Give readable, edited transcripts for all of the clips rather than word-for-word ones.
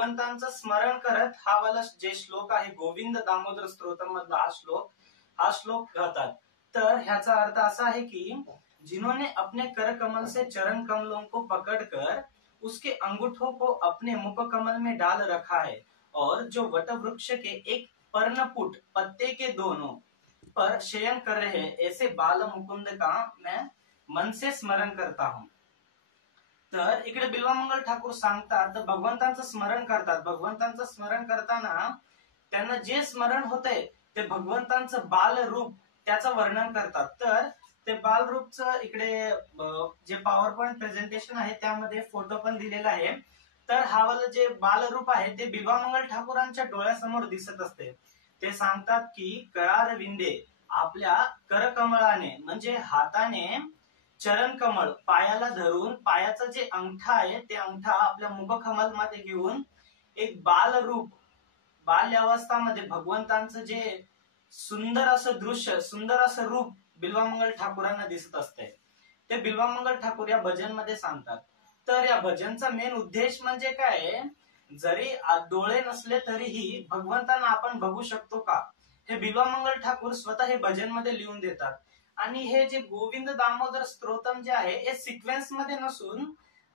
भगवंतांचं स्मरण करत हा वाला जे श्लोक आहे गोविंद दामोदर स्तोत्रम मधला हा श्लोक गातात। तर ह्याचा अर्थ असा है कि जिन्होंने अपने कर कमल से चरण कमलों को पकड़कर उसके अंगूठों को अपने मुख कमल में डाल रखा है और जो वट वृक्ष के एक पर्णपुट पत्ते के दोनों पर शयन कर रहे हैं, ऐसे बाल मुकुंद का मैं मन से स्मरण करता हूँ। तर इकडे बिल्वामंगल ठाकूर सांगतात भगवंतांचं स्मरण करतात। भगवंतांचं स्मरण करताना त्यांना जे स्मरण होतंय ते भगवंतांचं बाल रूप त्याचं वर्णन करतात। तर ते बाल रूपचं इकडे जे पॉवर पॉइंट प्रेझेंटेशन आहे त्यामध्ये फोटो पण दिलेला आहे। तर हा वाला जे बाल रूप आहे ते बिल्वामंगल ठाकूरांच्या डोळ्यासमोर दिसत असते। ते सांगतात की करार विंदे आपल्या करकमळाने म्हणजे हाताने चरण कमळ पायाला धरून पायाचं जे अंगठा आहे ते अंगठा आपल्या मुखकमल मध्ये घेऊन एक बाल रूप बाल्यावस्थामध्ये भगवंतांचं जे सुंदर असं दृश्य सुंदर असं रूप बिल्वामंगल ठाकूरांना दिसत असते ते बिल्वामंगल ठाकूर या भजन मध्ये सांगतात। तर या भजनचा मेन उद्देश म्हणजे काय, जरी डोळे नसले तरीही भगवंतांना आपण बघू शकतो का हे बिल्वामंगल ठाकूर स्वतः हे भजन मध्ये लिहून देतात। आणि हे जे गोविंद दामोदर स्तोत्रम जे आहे हे सिक्वेन्स मध्ये नसून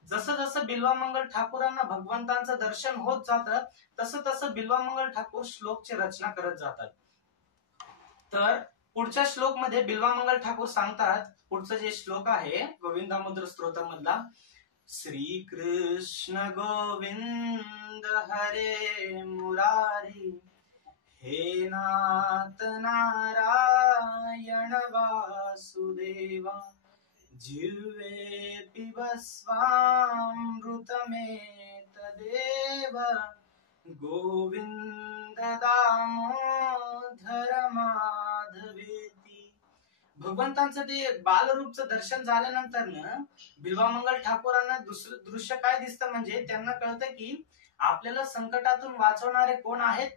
जसं जसं बिल्वामंगल ठाकूरांना भगवंतांचं दर्शन होत जातं तसं तसं बिल्वामंगल ठाकूर श्लोकची रचना करत जातात। तर पुढच्या श्लोक मध्ये बिल्वामंगल ठाकूर सांगतात, पुढचं जे श्लोक आहे गोविंद दामोदर स्तोत्रम मधला, श्री कृष्ण गोविंद हरे मुरारी हे नाथ नारायण वासुदेवा जिह्वे पिब स्वामृतमेतदेव गोविंद दामोदर माधवेती। भगवंतांचं ते बालरूपचं दर्शन झाल्यानंतर बिल्वामंगल ठाकूरांना दुसरं दृश्य काय दिसतं म्हणजे त्यांना कळतं की आपल्याला संकटातून वाचवणारे कोण आहेत,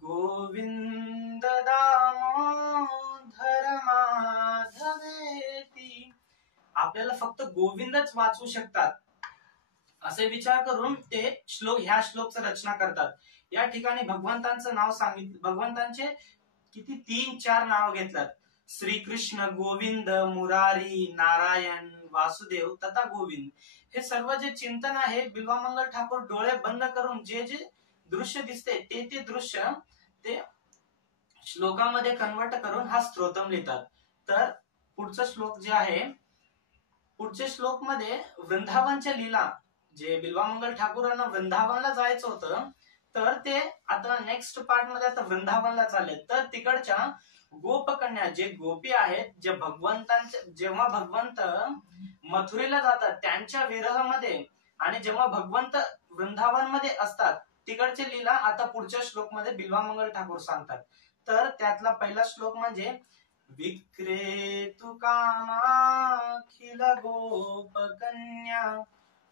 गोविंद दामोदर माधवेती। आपल्याला फक्त गोविंदच वाचवू शकतात असे विचार करून ते ह्या श्लोकचं रचना करतात। या ठिकाणी भगवंतांचं नाव सांगितलं, भगवंतांचे किती 3-4 नाव घेतलात, श्रीकृष्ण गोविंद मुरारी नारायण वासुदेव तथा गोविंद। हे सर्व जे चिंतन आहे बिल्वामंगल ठाकूर डोळे बंद करून जे जे दृश्य दिसते ते दृश्य ते श्लोकामध्ये कन्वर्ट करून हा स्तोत्रम लिहितात। तर पुढचा श्लोक जे आहे, पुढच्या श्लोक मध्ये वृंदावनच्या लीला, जे बिल्वामंगल ठाकूरांना वृंदावनला जायचं होतं तर ते आता नेक्स्ट पार्ट मध्ये आता वृंदावनला चालले। तर तिकडच्या गोपकन्या जे गोपी आहेत जे भगवंतांच्या जेव्हा भगवंत मथुरेला जातात त्यांच्या विरहामध्ये आणि जेव्हा भगवंत वृंदावन मध्ये असतात तिकडचे लीला आता पुढच्या श्लोक मध्ये बिल्वामंगल ठाकूर सांगतात। तर त्यातला पहिला श्लोक म्हणजे विक्रेतु कामाखिल गोपकन्या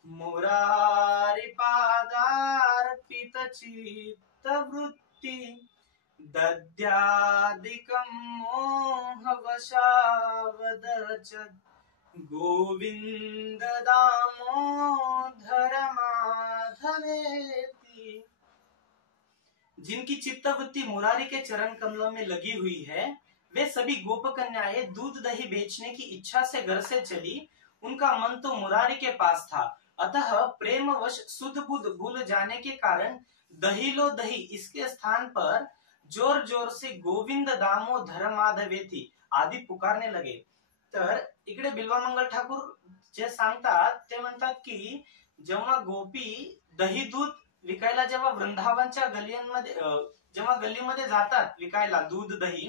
मुरारी पादार्पित चित्त वृत्ती दद्यादिकं मोहवशावदर्चद गोविंद दामोदर माधवेती। जिनकी चित्तवृत्ति मुरारी के चरण कमलों में लगी हुई है वे सभी गोपकन्याएं दूध दही बेचने की इच्छा से घर से चली। उनका मन तो मुरारी के पास था, अतः प्रेमवश सुध बुध भूल जाने के कारण दही लो दही इसके स्थान पर जोर जोर से गोविंद दामोदर माधवेती आदि पुकारने लगे। तर इकडे बिल्वामंगल ठाकूर जे सांगतात ते म्हणतात की जेव्हा गोपी दही दूध विकायला जेव्हा वृंदावनच्या गल्ल्यांमध्ये जेव्हा गल्लीमध्ये जातात विकायला दूध दही,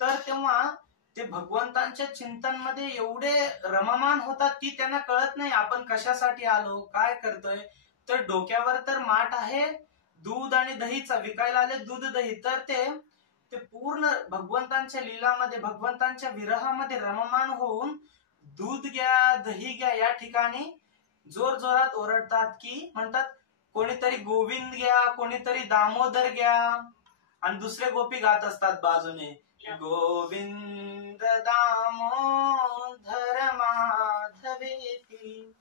तर तेव्हा ते भगवंतांच्या चिंतन मध्ये एवढे रममान होतात की त्यांना कळत नाही आपण कशासाठी आलो काय करतोय। तर डोक्यावर तर माठ आहे दूध आणि दहीचा, विकायला आले दूध दही, तर ते पूर्ण भगवंतांच्या लीलामध्ये भगवंतांच्या विरहामध्ये रममान होऊन दूध घ्या दही घ्या या ठिकाणी जोर जोरात ओरडतात की म्हणतात कोणीतरी गोविंद घ्या कोणीतरी दामोदर घ्या, आणि दुसरे गोपी गात असतात बाजूने गोविंद दामोदर माधवेती।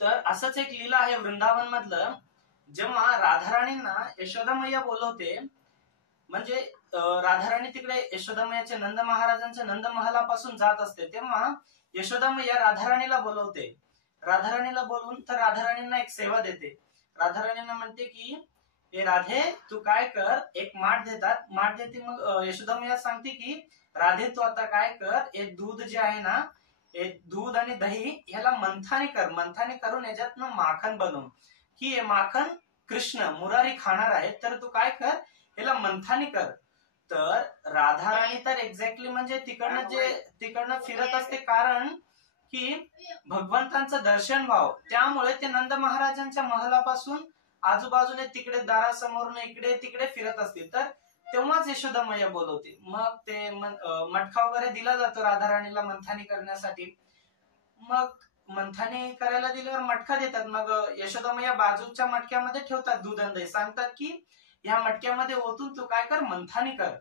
तर असंच एक लीला आहे वृंदावन मधलं, जेव्हा राधाराणींना यशोदा मैया बोलवते, म्हणजे राधाराणी तिकडे यशोदा मैयाच्या नंद महाराजांच्या नंद महालापासून जात असते, तेव्हा यशोदा मैया राधाराणीला बोलवते. राधाराणीला बोलवून तर राधाराणींना एक सेवा देते. राधाराणींना म्हणते की हे राधे तू काय कर, एक माठ देतात, माठ देते. मग यशोदा मैया सांगते की राधे तू आता काय कर, हे दूध जे आहे ना, हे दूध आणि दही ह्याला मंथाने कर, मंथाने करून याच्यातनं माखन बनवून, की हे माखन कृष्ण मुरारी खाणार आहे, तर तू काय कर याला मंथाने कर. तर राधाराणी तर एक्झॅक्टली म्हणजे तिकडनं फिरत असते, कारण की भगवंतांचं दर्शन व्हावं, त्यामुळे ते नंद महाराजांच्या महलापासून आजूबाजूने तिकडे दारासमोरून इकडे तिकडे फिरत असते. तर तेव्हाच यशोदा मैया बोलवते. मग ते मटका वगैरे दिला जातो राधाराणीला मंथानी करण्यासाठी. मग मंथानी करायला दिल्यावर मटका देतात. मग यशोदा मैया बाजूच्या मटक्यामध्ये ठेवतात दूध आणि दही, सांगतात की ह्या मटक्यामध्ये ओतून तू काय कर, मंथानी कर.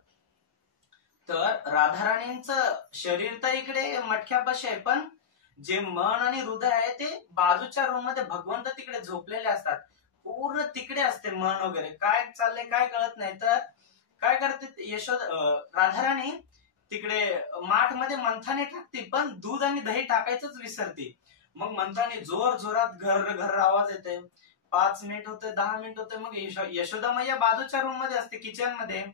तर राधाराणींचं शरीर तर इकडे मटक्यापाशी आहे, पण जे मन आणि हृदय आहे ते बाजूच्या रूम मध्ये भगवंत तिकडे झोपलेले असतात, पूर्ण तिकडे असते मन वगैरे, काय चाललंय काय कळत नाही. तर काय करते राधाराणी तिकडे माठ मध्ये मंथाने टाकते, पण दूध आणि दही टाकायचंच विसरते. मग मंथाने जोर जोरात घर घर आवाज येते, 5 मिनिट होते, 10 मिनिट होते. मग यशोदा मैया बाजूच्या रूम मध्ये असते, किचन मध्ये.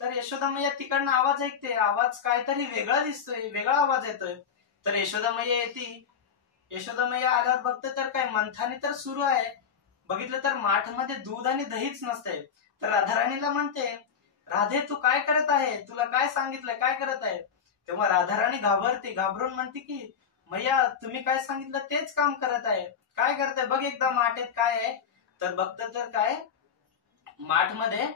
तर यशोदा मैया तिकडनं आवाज ऐकते, आवाज काहीतरी वेगळा दिसतोय, वेगळा आवाज येतोय. तर यशोदा मैया येते. यशोदा मैया आल्यावर बघते तर काय मंथाने तर सुरू आहे, बघितलं तर माठ मध्ये दूध आणि दहीच नसते. तर राधाराणीला म्हणते, राधे तू काय करत आहे, तुला काय सांगितलं, काय करत आहे. तेव्हा राधाराणी घाबरते, घाबरून म्हणते की मैया तुम्ही काय सांगितलं तेच काम करत आहे, काय करताय बघ एकदा माठेत काय आहे. तर बघतं तर काय माठ मध्ये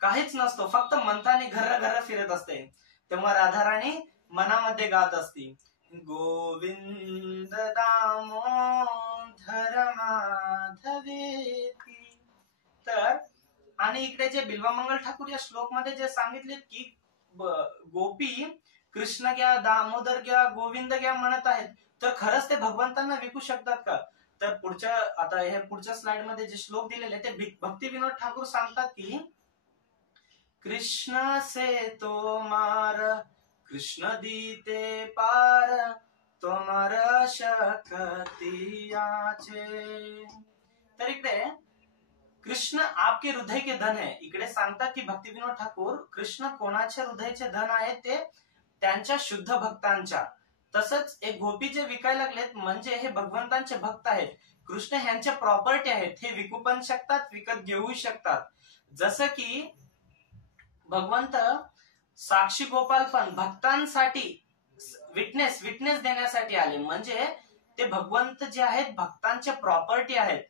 काहीच नसतो, फक्त मंथाने घर घर फिरत असते. तेव्हा राधाराणी मनामध्ये गात असती, गोविंद दामोदर माधवेती. तर आणि इकडे जे बिल्वमंगल ठाकूर या श्लोक मध्ये जे सांगितले की गोपी कृष्ण घ्या, दामोदर घ्या, गोविंद घ्या म्हणत आहेत, तर खरंच ते भगवंतांना विकू शकतात का. तर पुढच्या स्लाइड मध्ये जे श्लोक दिलेले ते भक्ती विनोद ठाकूर सांगतात की कृष्ण से तोमार कृष्ण दीते पार तोमार शक्तियाचे. तर इकडे कृष्ण आपके हृदय के धन आहे, इकडे सांगतात की भक्ती विनोद ठाकूर कृष्ण कोणाच्या हृदयाचे धन आहे, ते त्यांच्या शुद्ध भक्तांच्या. तसंच एक गोपी जे विकायला लागलेत म्हणजे हे भगवंतांचे भक्त आहेत, कृष्ण ह्यांचे प्रॉपर्टी आहेत, हे विकू पण शकतात, विकत घेऊ शकतात. जसं की भगवंत साक्षी गोपाल पण भक्तांसाठी विटनेस देण्यासाठी आले, म्हणजे ते भगवंत जे आहेत भक्तांचे प्रॉपर्टी आहेत.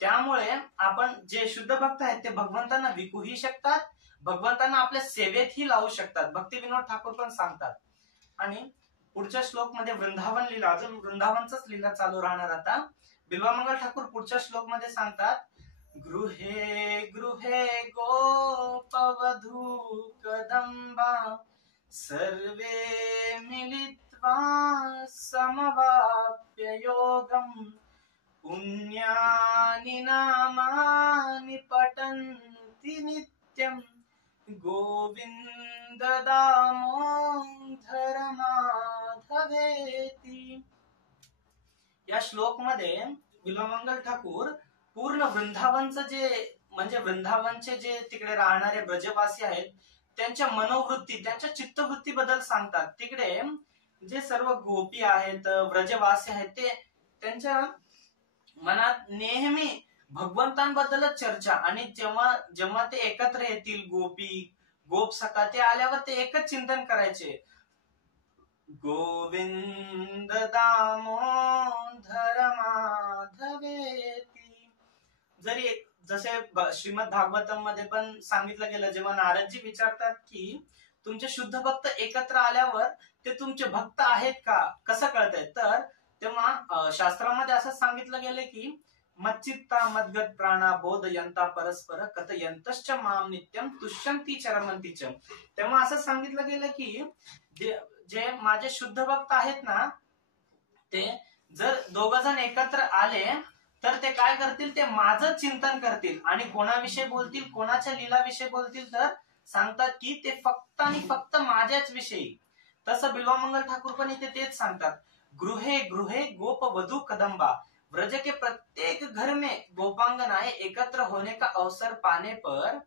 त्यामुळे आपण जे शुद्ध भक्त आहेत ते भगवंतांना विकूही शकतात, भगवंतांना आपल्या सेवेतही लावू शकतात, भक्ती विनोद ठाकूर पण सांगतात. आणि पुढच्या श्लोक मध्ये वृंदावन लीला, अजून वृंदावनच लीला चालू राहणार. आता बिल्वमंगल ठाकूर पुढच्या श्लोक मध्ये सांगतात, गृहे गृहे गोपवधू कदंबा सर्वे मिलित्वा समवाप्य योगम पुण्यानि नामानि पठन्ति नित्यं गोविंद दामोदर माधवेती. या श्लोक मध्ये बिल्वमंगल ठाकूर पूर्ण वृंदावनचं म्हणजे वृंदावनचे जे तिकडे राहणारे ब्रजवासी आहेत त्यांच्या मनोवृत्ती, त्यांच्या चित्तवृत्ती बद्दल सांगतात. तिकडे जे सर्व गोपी आहेत, ब्रजवासी आहेत, ते त्यांच्या मनात नेहमी भगवंतांबद्दलच चर्चा, आणि जेव्हा ते एकत्र येतील गोपी गोपसखा, ते आल्यावर ते एकच चिंतन करायचे, गोविंद दामोदर माधवेती. जरी जसे श्रीमद भागवतम मध्ये पण सांगितलं गेलं, जेव्हा नारदजी विचारतात की तुमचे शुद्ध भक्त एकत्र आल्यावर ते तुमचे भक्त आहेत का, कसं कळतंय, तर तेव्हा शास्त्रामध्ये असं सांगितलं गेलं की मच्चित्ता मद्गत प्राणा बोधयंता परस्पर कथयंतश्च माम नित्यम तुष्यंती चरमंती च. तेव्हा असं सांगितलं गेलं की जे माझे शुद्ध भक्त आहेत ना, ते जर दोघ जण एकत्र आले तर ते काय करतील, ते माझं चिंतन करतील आणि कोणाविषयी बोलतील, कोणाच्या लीलाविषयी बोलतील, तर सांगतात की ते फक्त आणि फक्त माझ्याच विषयी. तसं बिल्वामंगल ठाकूर पण इथे तेच सांगतात, गृहे गृहे गोप वधू कदंबा, ब्रज के प्रत्येक घर में गोपांगनाएं एकत्र होने का अवसर पाने पर,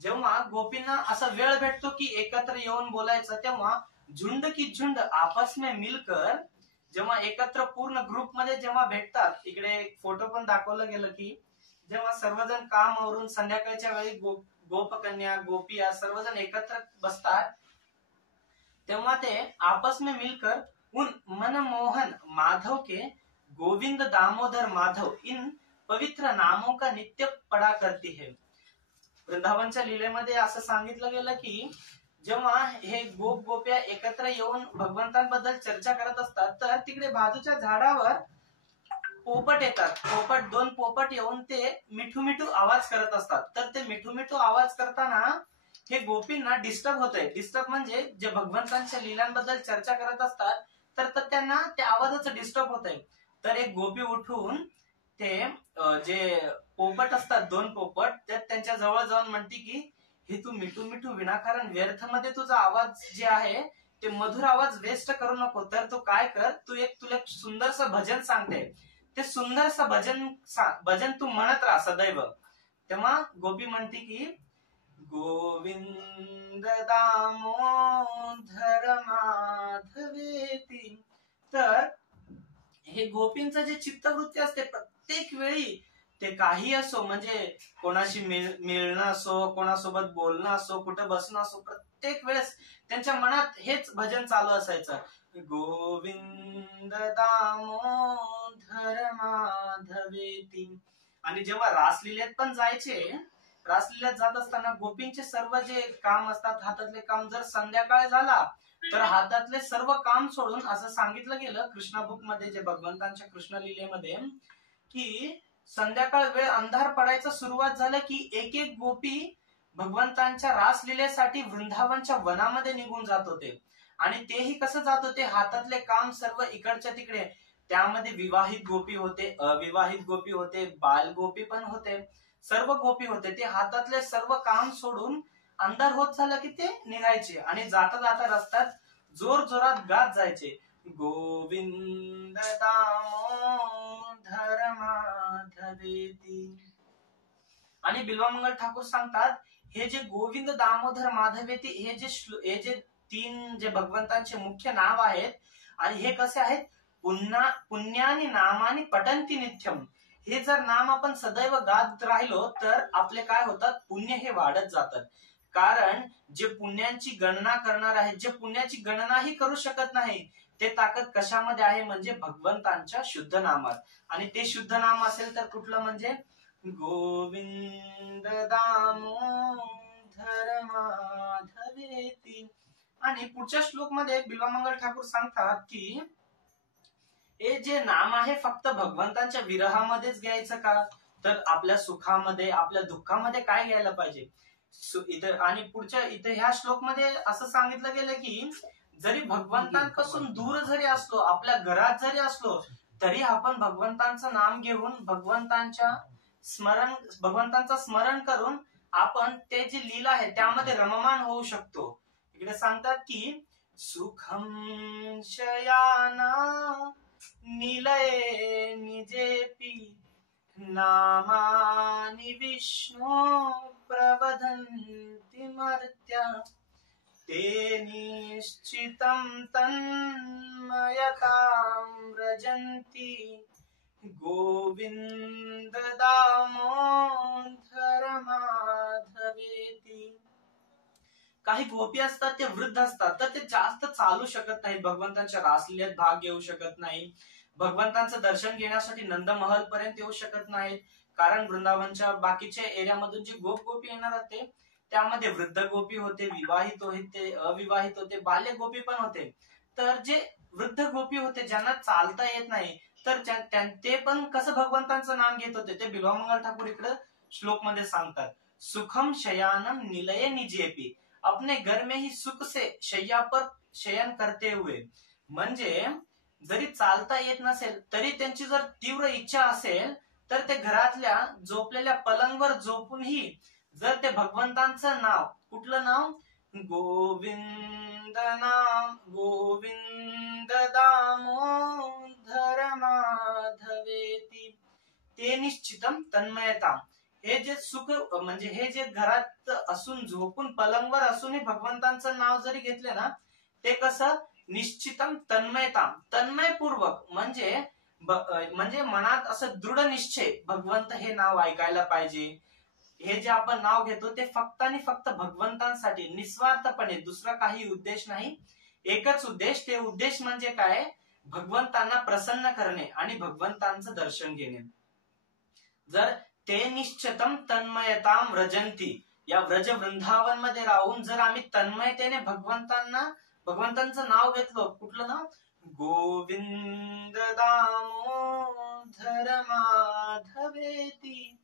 जेव्हा गोपींना असा वेळ भेटतो की एकत्र येऊन बोलायचं, तेव्हा झुंड की झुंड आपस में मिलकर, जेव्हा एकत्र पूर्ण ग्रुप मध्ये जेव्हा भेटतात, इकडे एक फोटो पण दाखवलं गेलं की जेव्हा सर्वजण काम आवरून संध्याकाळच्या वेळी गोपकन्या गोपिया सर्वजण एकत्र बसतात, तेव्हा ते आपस में मिलकर उन मनमोहन माधव के गोविंद दामोदर माधव इन पवित्र नामों का नित्य पडा करती है. वृंदावनच्या लीलेमध्ये असं सांगितलं गेलं की जेव्हा हे गोप गोप्या एकत्र येऊन भगवंतांबद्दल चर्चा करत असतात, तर तिकडे बाजूच्या झाडावर पोपट येतात. दोन पोपट येऊन ते मिठू मिठू आवाज करत असतात. तर ते मिठू मिठू आवाज करताना हे गोपींना डिस्टर्ब होतंय. डिस्टर्ब म्हणजे जे भगवंतांच्या लीलांबद्दल चर्चा करत असतात, तर त्यांना त्या आवाजाचं डिस्टर्ब होतंय. तर एक गोपी उठून ते जे पोपट असतात, दोन पोपट, तर त्यांच्या जवळ जाऊन म्हणते की हे तू मिठू मिठू विनाकारण व्यर्थ मध्ये तुझा आवाज जे आहे ते मधुर आवाज वेस्ट करू नको. तर तू काय कर, तुला सुंदरसं भजन सांगते, ते सुंदरसं भजन तू म्हणत राहा सदैव. तेव्हा गोपी म्हणते की गोविंद दामोदर माधवेती. तर हे गोपींचं जे चित्तवृत्ती असते, प्रत्येक वेळी ते काही असो, म्हणजे कोणाशी मिळणं असो, कोणासोबत बोलणं असो, कुठं बसणं असो, प्रत्येक वेळेस त्यांच्या मनात हेच भजन चालू असायचं, गोविंद दामोदर माधवेती. आणि जेव्हा रासलीलेत पण जायचे, रासलीलेत जात असताना गोपींचे सर्व जे काम असतात, हातातले काम, जर संध्याकाळ झाला तर हातातले सर्व काम सोडून, असं सांगितलं गेलं कृष्णा बुक मध्ये, जे भगवंतांच्या कृष्ण लीलेमध्ये, की संध्याकाळ वेळ अंधार पडायचं सुरुवात झालं की एक एक गोपी भगवंतांच्या रासलीलेसाठी वृंदावनच्या वनामध्ये निघून जात होते. आणि तेही कसं जात होते, हातातले काम सर्व इकडच्या तिकडे. त्यामध्ये विवाहित गोपी होते, अविवाहित गोपी होते, बाल गोपी पण होते, सर्व गोपी होते. ते हातातले सर्व काम सोडून अंधार होत झालं की ते निघायचे आणि जाता जाता रस्त्यात जोर जोरात गात जायचे, गोविंद दामोदर माधवेती. आणि बिल्वामंगल ठाकूर सांगतात, हे जे गोविंद दामोदर माधवेती, हे जे तीन जे भगवंतांचे मुख्य नाव आहेत, आणि हे कसे आहेत, पुण्यानी नामानी पठंती नित्यम. हे जर नाम आपण सदैव गात राहिलो तर आपले काय होतात, पुण्य हे वाढत जातात. कारण जे पुण्यांची गणना करणार आहेत, जे पुण्याची गणनाही करू शकत नाही, ते ताकद कशामध्ये आहे, म्हणजे भगवंतांच्या शुद्ध नामात. आणि ते शुद्ध नाम असेल तर कुठलं, म्हणजे गोविंद दामोदर माधवेती. आणि पुढच्या श्लोक मध्ये बिल्वामंगल ठाकूर सांगतात की हे जे नाम आहे फक्त भगवंतांच्या विरहामध्येच घ्यायचं का, तर आपल्या सुखामध्ये, आपल्या दुःखामध्ये काय घ्यायला पाहिजे. आणि पुढच्या इथे ह्या श्लोक मध्ये असं सांगितलं गेलं की जरी भगवंतांपासून दूर जरी असलो, आपल्या घरात जरी असलो, तरी आपण भगवंतांचं नाम घेऊन भगवंतांचं स्मरण करून आपण ते जी लीला आहे त्यामध्ये रममान होऊ शकतो. इकडे सांगतात की सुखम शयाना निलये निजेपी नामानि विष्णु प्रवदन्ति मर्त्या ते निश्चितं तन्मयतां व्रजन्ति गोविंद दामोदर माधवेती. काही गोपी असतात, ते वृद्ध असतात, तर ते जास्त चालू शकत नाहीत, भगवंतांच्या रासलीलेत भाग घेऊ शकत नाही, भगवंतांचं दर्शन घेण्यासाठी नंदमहल पर्यंत येऊ शकत नाहीत. कारण वृंदावनच्या बाकीच्या एरियामधून जे गोपी येणार होते त्यामध्ये वृद्ध गोपी होते, विवाहित होते, अविवाहित होते, बाल्य गोपी पण होते. तर जे वृद्ध गोपी होते, ज्यांना चालता येत नाही, तर ते पण कसं भगवंतांचं नाम घेत होते, ते बिल्वामंगल ठाकूर इकडे श्लोक मध्ये सांगतात, सुखम शयानम निलये निजेपी, अपने घर में ही सुख से शय्या पर शयन करते हुए. म्हणजे जरी चालता येत नसेल तरी त्यांची जर तीव्र इच्छा असेल तर ते घरातल्या झोपलेल्या पलंगवर झोपूनही जर ते भगवंतांचं नाव, कुठलं नाव, गोविंद नाम, गोविंद दामोदर माधवेती, ते निश्चितम तन्मयता, हे जे सुख म्हणजे हे जे घरात असून झोपून पलंगवर असूनही भगवंतांचं नाव जरी घेतले ना, ते कसं, निश्चितम तन्मयता, तन्मयपूर्वक, म्हणजे मनात असं दृढ निश्चय, भगवंत हे नाव ऐकायला पाहिजे, हे जे आपण नाव घेतो ते फक्त आणि फक्त भगवंतांसाठी, निस्वार्थपणे, दुसरा काही उद्देश नाही, एकच उद्देश, ते उद्देश म्हणजे काय, भगवंतांना प्रसन्न करणे आणि भगवंतांचं दर्शन घेणे. जर ते निश्चितम तन्मयताम व्रजंती, या व्रज वृंदावन मध्ये राहून जर आम्ही तन्मयतेने भगवंतांचं नाव घेतलं, कुठलं नाव, गोविंद दामोदर माधवेती,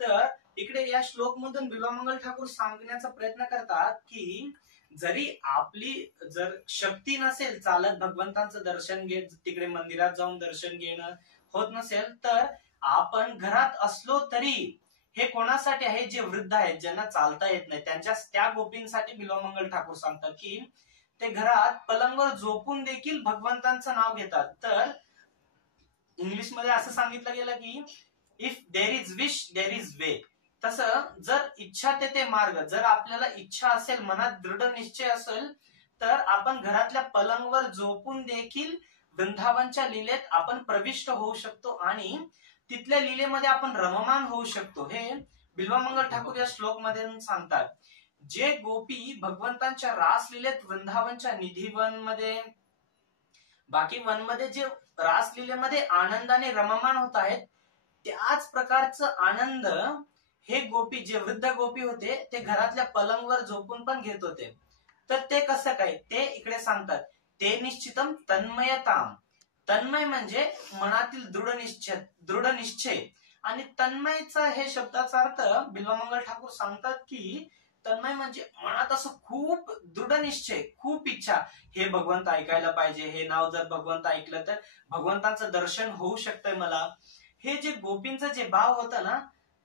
तर इकडे या श्लोक मधून बिल्वमंगल ठाकूर सांगण्याचा प्रयत्न करतात की जरी आपली जर शक्ती नसेल, चालत भगवंतांचं दर्शन घेत, तिकडे मंदिरात जाऊन दर्शन घेणं होत नसेल, तर आपण घरात असलो तरी हे कोणासाठी आहे, जे वृद्ध आहेत, ज्यांना चालता येत नाही, त्या गोपींसाठी बिल्वमंगल ठाकूर सांगतात की ते घरात पलंगवर झोपून देखील भगवंतांचं नाव घेतात. तर इंग्लिश मध्ये असं सांगितलं गेलं की if there is wish there is way, तसं जर इच्छा ते मार्ग, जर आपल्याला इच्छा असेल, मनात दृढ निश्चय असेल, तर आपण घरातल्या पलंगवर झोपून देखील वृंदावनच्या लीलेत आपण प्रविष्ट होऊ शकतो आणि तिथल्या लीलेमध्ये आपण रममान होऊ शकतो. हे बिल्वमंगल ठाकूर या श्लोक मध्ये सांगतात. जे गोपी भगवंतांच्या रास लीलेत वृंदावनच्या निधीवन मध्ये, बाकी वन मध्ये जे रास लीलेमध्ये आनंदाने रममान होत आहेत, त्याच प्रकारचं आनंद हे गोपी, जे वृद्ध गोपी होते, ते घरातल्या पलंगवर झोपून पण घेत होते. तर ते कसं काय, ते इकडे सांगतात. ते निश्चितम तन्मयताम, तन्मय म्हणजे मनातील दृढ निश्चय, आणि तन्मयचा हे शब्दाचा अर्थ बिल्वमंगल ठाकूर सांगतात की तन्मय म्हणजे मनात असं खूप दृढ निश्चय, खूप इच्छा, हे भगवंत ऐकायला पाहिजे, हे नाव जर भगवंत ऐकलं तर भगवंतांचं दर्शन होऊ शकतंय मला. हे जे गोपींचं जे भाव होतं ना,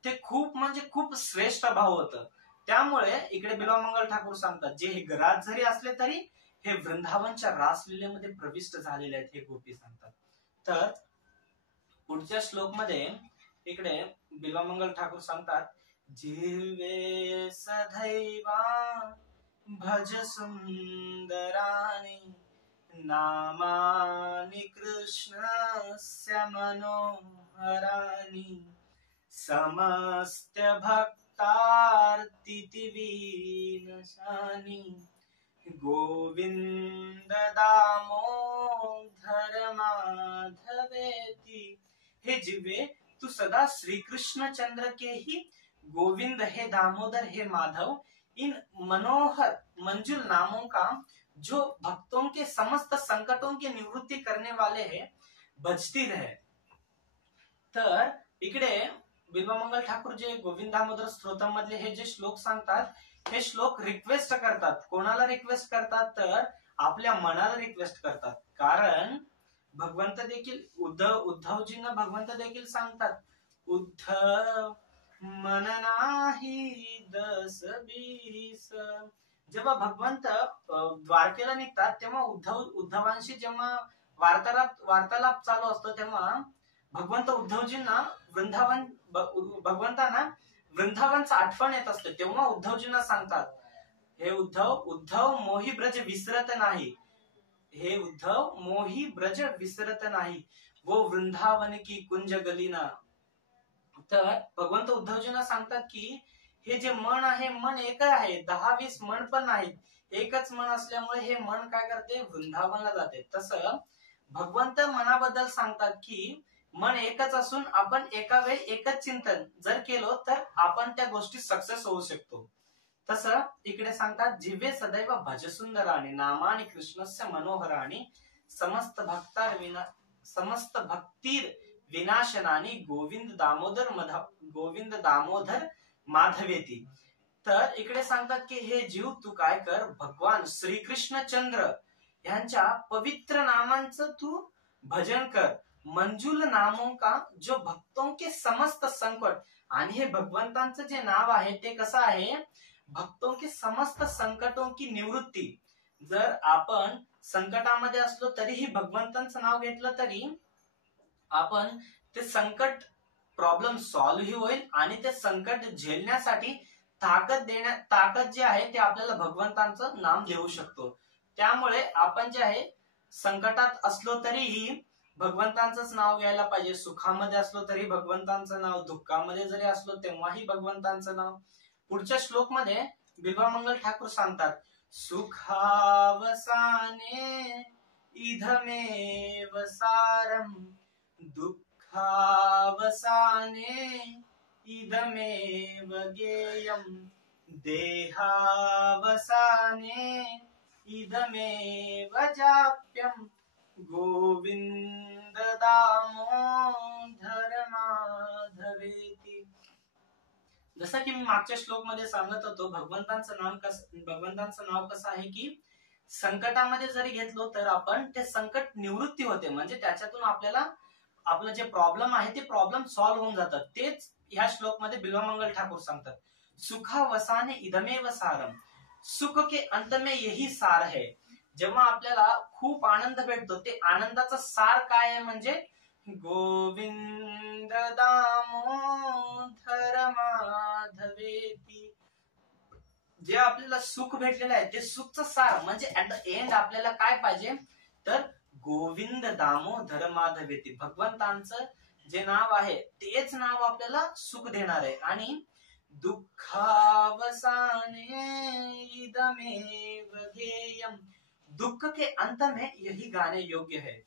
ते खूप म्हणजे खूप श्रेष्ठ भाव होतं. त्यामुळे इकडे बिल्वमंगल ठाकूर सांगतात, जे हे घरात जरी असले तरी हे वृंदावनच्या रासलीलेमध्ये प्रविष्ट झालेले आहेत, हे गोपी सांगतात. तर पुढच्या श्लोक मध्ये इकडे बिल्वमंगल ठाकूर सांगतात, जिह्वे सदैवा भज सुंदरानी, नामानि कृष्णस्य मनोहरानी, समस्त भक्तार्तिति विनाशानी, गोविंद दामोदर माधवेती. हे जिव्हे, तू सदा श्री कृष्ण चंद्र के ही गोविंद, हे दामोदर, हे माधव, इन मनोहर मंजुल नामों का, जो भक्तों के समस्त संकटों की निवृत्ति करने वाले हैं, भजती रहे. तर इकडे बिल्वमंगल ठाकूर जे गोविंद दामोदर स्तोत्रम मधले हे जे श्लोक सांगतात, हे श्लोक रिक्वेस्ट करतात. कोणाला रिक्वेस्ट करतात, तर आपल्या मनाला रिक्वेस्ट करतात. कारण भगवंत देखील उद्धवजींना भगवंत देखील सांगतात, उद्धव मन नाही 10-20. जेव्हा भगवंत द्वारकेला निघतात, तेव्हा उद्धवांशी जेव्हा वार्तालाप चालू असतो, तेव्हा भगवंत उद्धवजींना भगवंतांना वृंदावनचं आठवण येत असते. तेव्हा उद्धवजींना सांगतात, हे उद्धव मोही ब्रज विसरत नाही, हे उद्धव मोही ब्रज विसरत नाही, वो वृंदावन की कुंज गलीना. तर भगवंत उद्धवजींना सांगतात की हे जे मन आहे, मन एक आहे, 10-20 मन पण नाहीत, एकच मन असल्यामुळे हे मन काय करते, वृंदावनला जाते. तसं भगवंत मनाबद्दल सांगतात की मन एकच असून आपण एका वेळी एकच चिंतन जर केलो तर आपण त्या गोष्टी सक्सेस होऊ शकतो. तसं इकडे सांगतात, जिव्हे सदैव भजसुंदराणी, नामानि कृष्णस्य मनोहराणी, समस्त भक्तीर विनाशनानी, गोविंद दामोदर माधवेती. तर इकडे सांगतात की हे जीव, तू काय कर, भगवान श्रीकृष्ण चंद्र यांच्या पवित्र नामांचं तू भजन कर, मंजुल नामों का जो भक्तों के समस्त संकट, आणि हे भगवंतांचं जे नाव आहे ते कसं आहे, भक्तों के समस्त संकटों की निवृत्ती. जर आपण संकटामध्ये असलो तरीही भगवंतांचं नाव घेतलं तरी आपण ते संकट प्रॉब्लेम सॉल्व्ह ही होईल आणि ते संकट झेलण्यासाठी ताकद जे आहे ते आपल्याला भगवंतांचं नाम देऊ शकतो. त्यामुळे आपण जे आहे संकटात असलो तरीही भगवंतांचंच नाव घ्यायला पाहिजे. सुखामध्ये असलो तरी भगवंतांचं नाव, दुःखामध्ये जरी असलो तेव्हाही भगवंतांचं नाव. पुढच्या श्लोक मध्ये बिल्वामंगल ठाकूर सांगतात, सुखावसाने इधमेव सारम, दुःखावसाने इदमेव गेयम, देहावसाने इदमेव जाप्यम, गोविंद दामोदर माधवेती. जसं की मी मागच्या श्लोक मध्ये सांगत होतो, भगवंतांचं नाव कसं आहे की संकटामध्ये जरी घेतलो तर आपण ते संकट निवृत्ती होते, म्हणजे त्याच्यातून आपल्याला आपलं जे प्रॉब्लेम आहे ते प्रॉब्लेम सॉल्व्ह होऊन जातात. तेच ह्या श्लोक मध्ये बिल्वमंगल ठाकूर सांगतात, सुखावसाने इदमेव सारम, सुख के अंत में यही सार है. जेव्हा आपल्याला खूप आनंद भेटतो ते आनंदाचा सार काय आहे, म्हणजे गोविंद दामोदर माधवेती. जे आपल्याला सुख भेटलेलं आहे ते सुखचं सार म्हणजे ऍट द एंड आपल्याला काय पाहिजे तर गोविंद दामोदर माधवेती, भगवंतांचं जे नाव आहे तेच नाव आपल्याला सुख देणार आहे. आणि दुःखावसाने इदमेव गेयम, दुःख के अंत में यही गाणे योग्य है.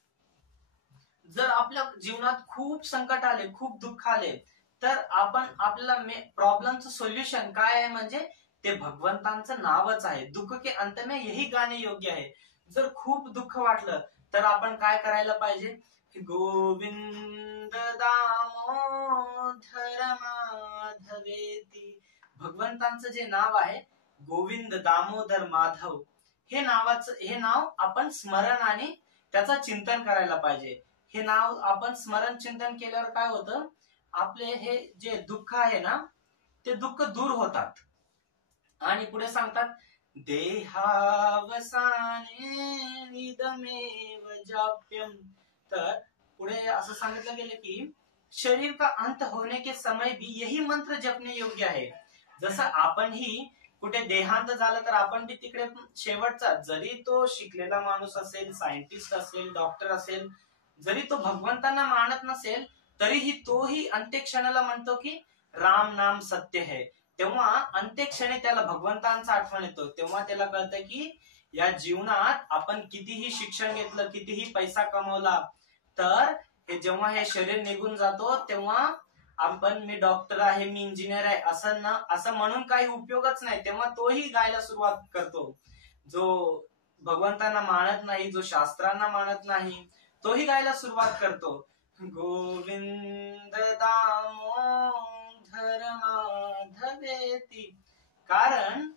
जर आपल्या जीवनात खूप संकट आले, खूप दुःख आले, तर आपण आपल्याला प्रॉब्लेमचं सोल्युशन काय आहे, म्हणजे ते भगवंतांचं नावच आहे. दुःख के अंत में यही गाणे योग्य आहे. जर खूप दुःख वाटलं तर आपण काय करायला पाहिजे, गोविंद दामोदर माधवेती. भगवंतांचं जे नाव आहे गोविंद दामोदर माधव, हे नाव आपण स्मरण आणि त्याचं चिंतन करायला पाहिजे. हे नाव आपण स्मरण चिंतन केल्यावर काय होतं, आपले हे जे दुःख आहे ना ते दुःख दूर होतात. आणि पुढे सांगतात, देहावसाने इदमेव जाप्यम. तर पुढे असं सांगितलं गेलं की शरीर का अंत होने के समय भी यही मंत्र जपणे योग्य आहे. जसं आपणही कुठे देहांत झालं तर आपण बी तिकडे शेवटचा, जरी तो शिकलेला माणूस असेल, सायंटिस्ट असेल, डॉक्टर असेल, जरी तो भगवंतांना मानत नसेल तरीही तोही अंत्यक्षणाला म्हणतो की राम नाम सत्य है. तेव्हा अंत्यक्षणी त्याला भगवंतांचा आठवण येतो. तेव्हा त्याला कळतं की या जीवनात आपण कितीही शिक्षण घेतलं, कितीही पैसा कमवला, तर हे जेव्हा हे शरीर निघून जातो तेव्हा आपण मी डॉक्टर आहे, मी इंजिनियर आहे असं म्हणून काही उपयोगच नाही. तेव्हा तोही गायला सुरुवात करतो. जो भगवंतांना मानत नाही, जो शास्त्रांना मानत नाही, तोही गायला सुरुवात करतो, गोविंद दामोदर माधवेती. कारण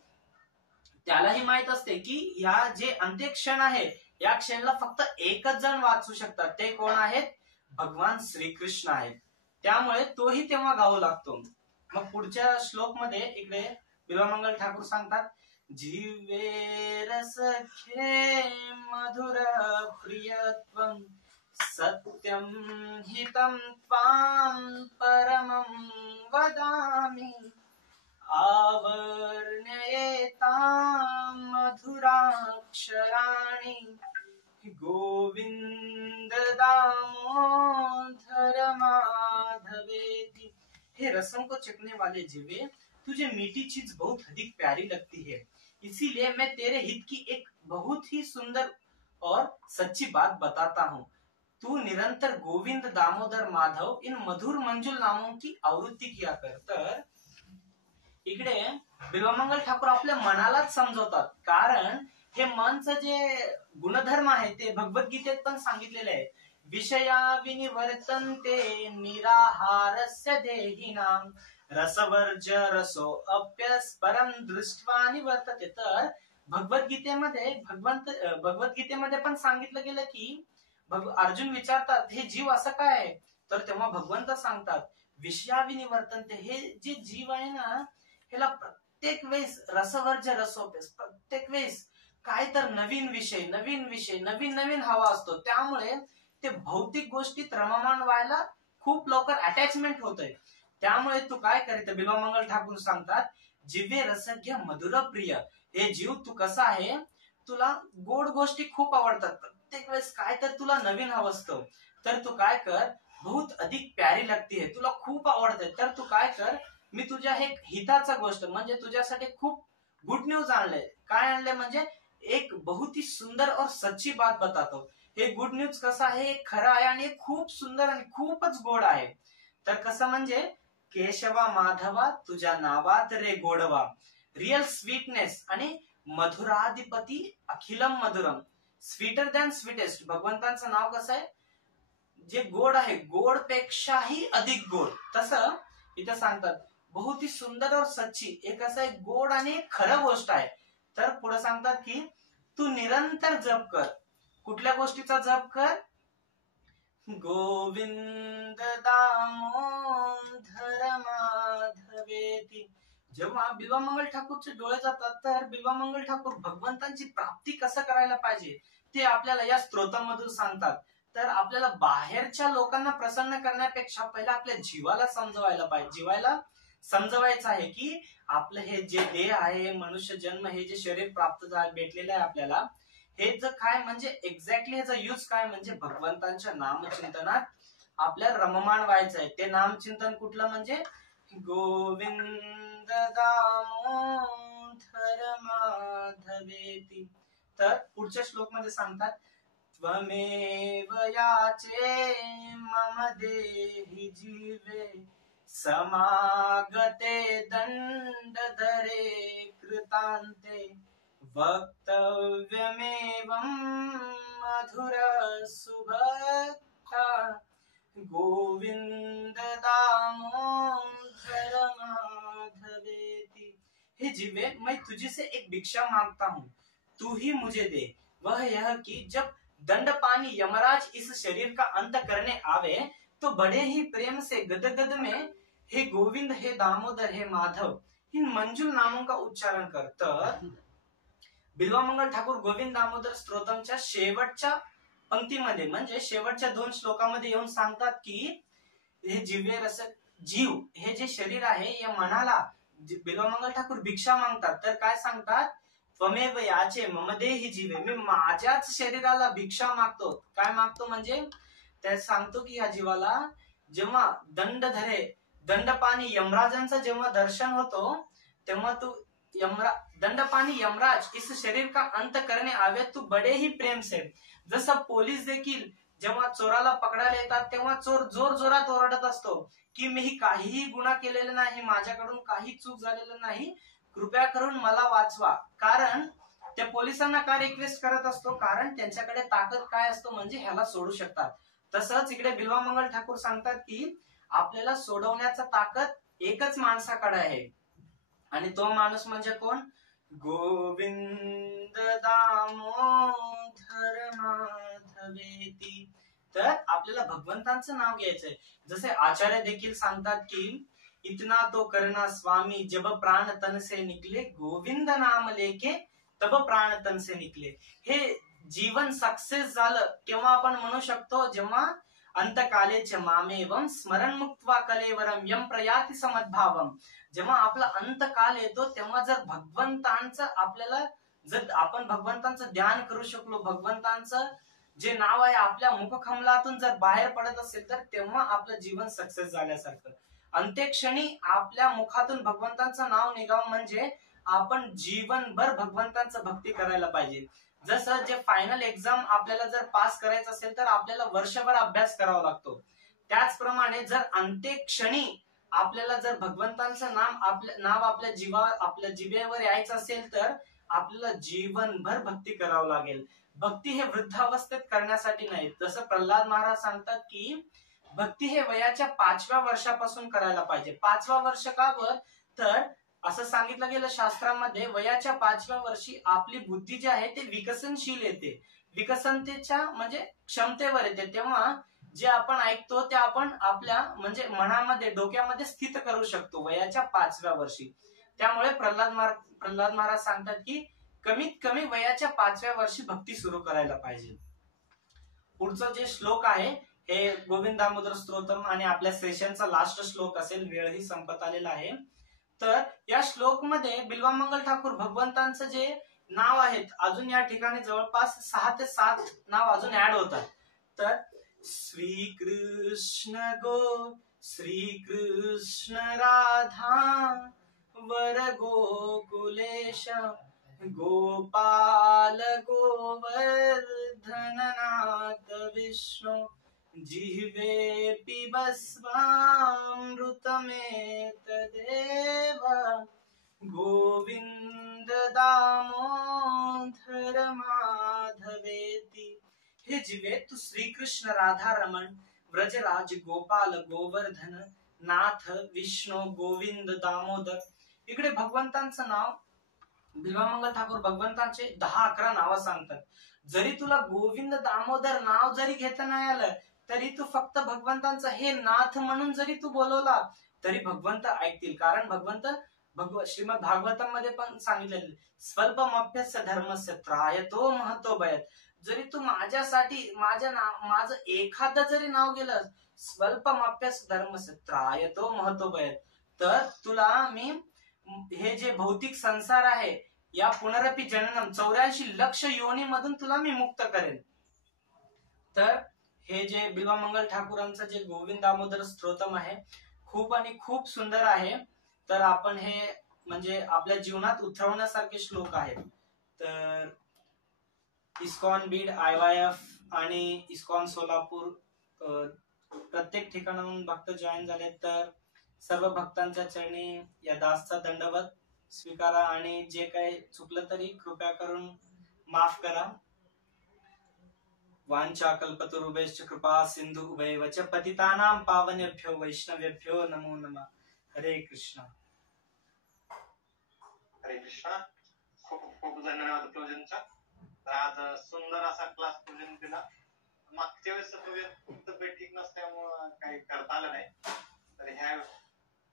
त्यालाही माहित असते की या जे अंत्यक्षण आहे या क्षणाला फक्त एकच जण वाचू शकतात, ते कोण आहेत, भगवान श्रीकृष्ण आहेत. त्यामुळे तोही तेव्हा गाऊ लागतो. मग पुढच्या श्लोक मध्ये इकडे बिल्वमंगल ठाकूर सांगतात, जीवे रसखे मधुर प्रियत्वम, सत्यम हितम त्वाम परमं वदामि, आवर्ण्येतां मधुराक्षराणि, गोविंद दामोदर माधवेती. हे रसों को चखने वाले जीवे, तुझे मीठी चीज बहुत अधिक प्यारी लगती है, इसीलिए मैं तेरे हित की एक बहुत ही सुंदर और सच्ची बात बताता हूँ. तू निरंतर गोविंद दामोदर माधव इन मधुर मंजुल नामों की आवृत्ती किया कर. तर इकडे बिल्वमंगल ठाकूर आपल्या मनालाच समजवतात, कारण हे मनचं जे गुणधर्म आहे ते भगवद्गीतेत पण सांगितलेले आहे. विषया विनिवर्तन्ते निराहारस्य देहिनां, रसवर्ज रसो अप्यस परम दृष्ट्वा निवर्तते. तर भगवद्गीतेमध्ये पण सांगितलं गेलं की अर्जुन विचारतात हे जीव असं काय आहे, तर तेव्हा भगवंत सांगतात विषयाविनी वर्तनते, हे जे जीव आहे ना ह्याला प्रत्येक वेळेस रसवर्ज्य रसोपेस, प्रत्येक वेळेस काय तर नवीन विषय नवीन नवीन हवा असतो, त्यामुळे ते भौतिक गोष्टीत रममाण व्हायला खूप लवकर अटॅचमेंट होतंय. त्यामुळे तू काय करायचं, बिल्वमंगल ठाकूर सांगतात जिवे रसज्ञ मधुर प्रिय, हे जीव तू कसा आहे, तुला गोड गोष्टी खूप आवडतात, प्रत्येक वेळेस काय तर तुला नवीन हवं असतं, तर तू काय कर, बहुत अधिक प्यारी लागती है, तुला खूप आवडते, तर तू काय कर, मी तुझ्या एक हिताचा गोष्ट म्हणजे तुझ्यासाठी खूप गुड न्यूज आणलंय. काय आणलंय म्हणजे एक बहुत ही सुंदर और सच्ची बात बतातो. हे गुड न्यूज कसं आहे, खरं आहे आणि खूप सुंदर आणि खूपच गोड आहे. तर कसं म्हणजे केशवा माधवा तुझ्या नावात रे गोडवा, रिअल स्वीटनेस आणि मधुराधिपती अखिलम मधुरम, स्वीटर दॅन स्वीटेस्ट. भगवंतांचं नाव कसं आहे, जे गोड आहे, गोड पेक्षाही अधिक गोड. तसं इथं सांगतात बहुत ही सुंदर और सच्ची, एक असं एक गोड आणि खरं गोष्ट आहे. तर पुढे सांगतात की तू निरंतर जप कर. कुठल्या गोष्टीचा जप कर, गोविंद दामोदर माधवेती. जेव्हा बिल्वमंगल ठाकूरचे डोळे जातात, तर बिल्वमंगल ठाकूर भगवंतांची प्राप्ती कसं करायला पाहिजे ते आपल्याला या स्तोत्रामधून सांगतात. तर आपल्याला बाहेरच्या लोकांना प्रसन्न करण्यापेक्षा पहिला आपल्या जीवाला समजवायला पाहिजे, जीवाला समजवायचं आहे की आपलं हे जे देह आहे, मनुष्य जन्म, हे जे शरीर प्राप्त भेटलेलं आहे आपल्याला, हे जर काय म्हणजे एक्झॅक्टली ह्याचा यूज काय म्हणजे भगवंतांच्या नामचिंतनात आपल्याला रममाण व्हायचं आहे. ते नामचिंतन कुठलं म्हणजे गोविंद दामोदर माधवेती. तर पुढच्या श्लोक मध्ये सांगतात त्वमेव याचे मम देहि जीवे, समागते दंडधरे कृतांते, वक्तव्यमेवं मधुर सुभक्ता, गोविंद दामोदर माधवेती. हे जीवे, मैं तुझे से एक भिक्षा मांगता हूँ, तू ही मुझे दे. वह यह कि जब दंडपानी यमराज इस शरीर का अंत करने आवे, तो बड़े ही प्रेम से गदगद में हे गोविंद, हे दामोदर, हे माधव, इन मंजूल नामों का उच्चारण कर. तर बिल्वमंगल ठाकूर गोविंद दामोदर स्तोत्रमच्या शेवटच्या पंक्तीमध्ये म्हणजे शेवटच्या 2 श्लोकामध्ये येऊन सांगतात की हे जिव्हे रस जीव, हे जे शरीर आहे या मनाला बिल्वमंगल ठाकूर भिक्षा मागतात. तर काय सांगतात, त्वमेव याचे मम देहि जीवे, मी माझ्याच शरीराला भिक्षा मागतो. काय मागतो म्हणजे त्या सांगतो की या जीवाला जेव्हा दंडपाणी यमराजांचं जेव्हा दर्शन होतो, तेव्हा तू दंडपाणी यमराज इस शरीर का अंत करने आवे, तू बडे ही प्रेम से. जसं पोलीस देखील जेव्हा चोराला पकडायला येतात तेव्हा चोर जोर जोरात ओरडत असतो की मी काहीही गुन्हा केलेला नाही, माझ्याकडून काही चूक झालेलं नाही, कृपया करून मला वाचवा. कारण त्या पोलिसांना काय रिक्वेस्ट करत असतो, कारण त्यांच्याकडे ताकद काय असतो म्हणजे ह्याला सोडू शकतात. तसंच इकडे बिल्वमंगल ठाकूर सांगतात की आपल्याला सोडवण्याचा ताकद एकच माणसाकडे आहे, आणि तो माणूस म्हणजे कोण, गोविंद दामोदर माधवेती. तर आपल्याला भगवंतांचं नाव घ्यायचंय. जसे आचार्य देखील सांगतात की इतना तो करना स्वामी जब प्राण तन से निकले, गोविंद नाम लेके तब प्राण तन से निकले. हे जीवन सक्सेस झालं केव्हा आपण म्हणू शकतो, जेव्हा अंतकालेच मामेवम स्मरण मुक्त्वा कलेवरम यम प्रयाति समद्भावम. जेव्हा आपला अंतकाल येतो तेव्हा जर भगवंतांचं आपल्याला, जर आपण भगवंतांचं ध्यान करू शकलो, भगवंतांचं जे नाव आहे आपल्या मुखकमलातून जर बाहेर पडत असेल, तर तेव्हा आपलं जीवन सक्सेस झाल्यासारखं. अंत्यक्षणी आपल्या मुखातून भगवंतांचं नाव निघावं म्हणजे आपण जीवनभर भगवंतांचं भक्ती करायला पाहिजे. जसं जे फायनल एक्झाम आपल्याला जर पास करायचं असेल तर आपल्याला वर्षभर अभ्यास करावा लागतो, त्याचप्रमाणे जर अंत्यक्षणी आपल्याला जर भगवंतांचं नाव आपल्या जिभेवर यायचं असेल तर आपल्याला जीवनभर भक्ती करावं लागेल. भक्ती हे वृद्धावस्थेत करण्यासाठी नाही. जसं प्रल्हाद महाराज सांगतात की भक्ती हे वयाच्या 5व्या वर्षापासून करायला पाहिजे. 5वं वर्ष का बर, तर असं सांगितलं गेलं शास्त्रामध्ये, वयाच्या 5व्या वर्षी आपली बुद्धी जी आहे ते विकसनशील येते. विकसनतेच्या म्हणजे क्षमतेवर येते, तेव्हा जे आपण ऐकतो ते आपण आपल्या म्हणजे मनामध्ये डोक्यामध्ये स्थित करू शकतो वयाच्या 5व्या वर्षी. त्यामुळे प्रल्हाद महाराज सांगतात की कमीत कमी वयाच्या 5व्या वर्षी भक्ती सुरू करायला पाहिजे. पुढचं जे श्लोक आहे हे गोविंद दामोदर स्तोत्रम आणि आपल्या सेशनचा लास्ट श्लोक असेल, वेळही संपत आलेला आहे. तर या श्लोक मध्ये बिल्वामंगल ठाकूर भगवंतांचं जे नाव आहेत अजून या ठिकाणी जवळपास 6 ते 7 नाव अजून ऍड होतात. तर श्रीकृष्ण राधा वर गोकुलेश गोपाल गोवर्धननाथ विष्णु जिह्वे पिबस्वामृतमेतदेव गोविंद दामोदर माधवेति. हे जीवे तू श्रीकृष्ण राधा रमण व्रजराज गोपाल गोवर्धन नाथ विष्णू गोविंद दामोदर. इकडे भगवंतांचं नाव बिल्वामंगल ठाकूर भगवंतांचे 10-11 नावं सांगतात. जरी तुला गोविंद दामोदर नाव जरी घेता नाही आलं तरी तू फक्त भगवंतांचं हे नाथ म्हणून जरी तू बोलवला तरी भगवंत ऐकतील. कारण भगवंत श्रीमद भागवतम मध्ये पण सांगितलेलं स्वल्पमप्यस्य धर्मस्य त्रायतो महतो भयत. जरी तू माझ्यासाठी माझं एखादं जरी नाव गेलं स्वल्पमप्यस्य धर्मस्य त्रायतो महतो भयत, तर तुला मी हे जे भौतिक संसार आहे या पुनरपी जननम 84 लक्ष योनीमधून तुला मी मुक्त करेन. तर हे जे बिल्वामंगल ठाकूरांचं जे गोविंद दामोदर स्तोत्रम आहे खूप आणि खूप सुंदर आहे. तर आपण हे म्हणजे आपल्या जीवनात उतरवण्यासारखे श्लोक आहेत. तर इस्कॉन बीड, IYF आणि इस्कॉन सोलापूर प्रत्येक ठिकाणाहून भक्त जॉईन झाले. तर सर्व भक्तांच्या चरणी या दासचा दंडवत स्वीकारा आणि जे काही चुकलं तरी कृपया करून माफ करा. वांछा कल्पतरुभ्यश्च कृपा सिंधु उभयव च पतितानां पावनेभ्यो वैष्णवेभ्यो नमो नमः. हरे कृष्णा. हरे कृष्णा. खूप खूप धन्यवाद प्रोजनचा. आज सुंदर असा क्लास प्रोजन दिला. मागच्या वेळेस तब्येत ठीक नसल्यामुळं काही करता आलं नाही, तर ह्या